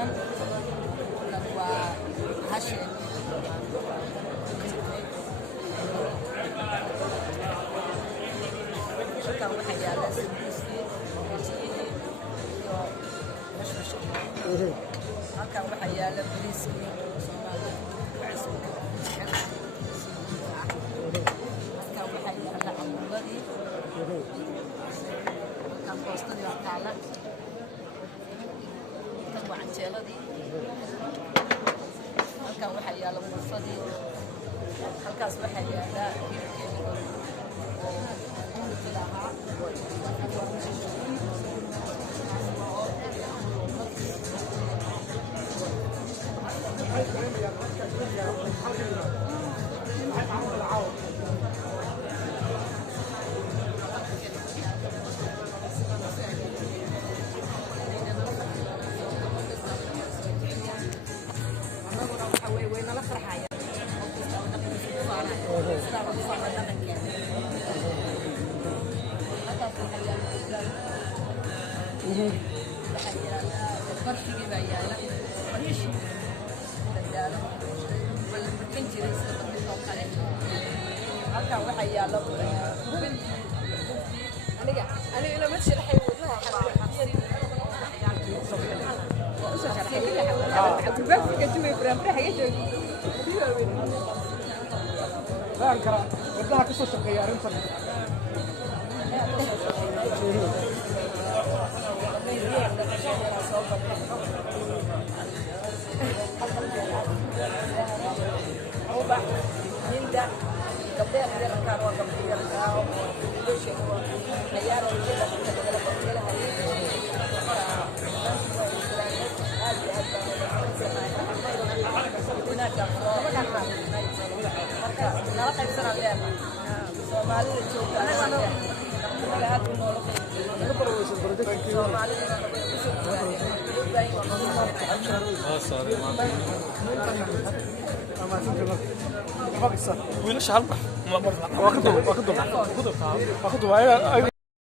badan waa hashe halkan waxaa yaala sambuuskii iyo halkan waxaa yaala bariiskii Soomaaliya halkan waxaa yaala cambuuladii halkan boostadii taala halkan waa canjeeladii halkan waxaa yaala muufadii halkaas waxaa yaala hilibkeedii oo lahaa وينلا فرحايا halkan waxaa yaalo aniga lama sharaxay wadnaha ka soo shaqeeya arrintan wiilasha halba ma marna waa ka duub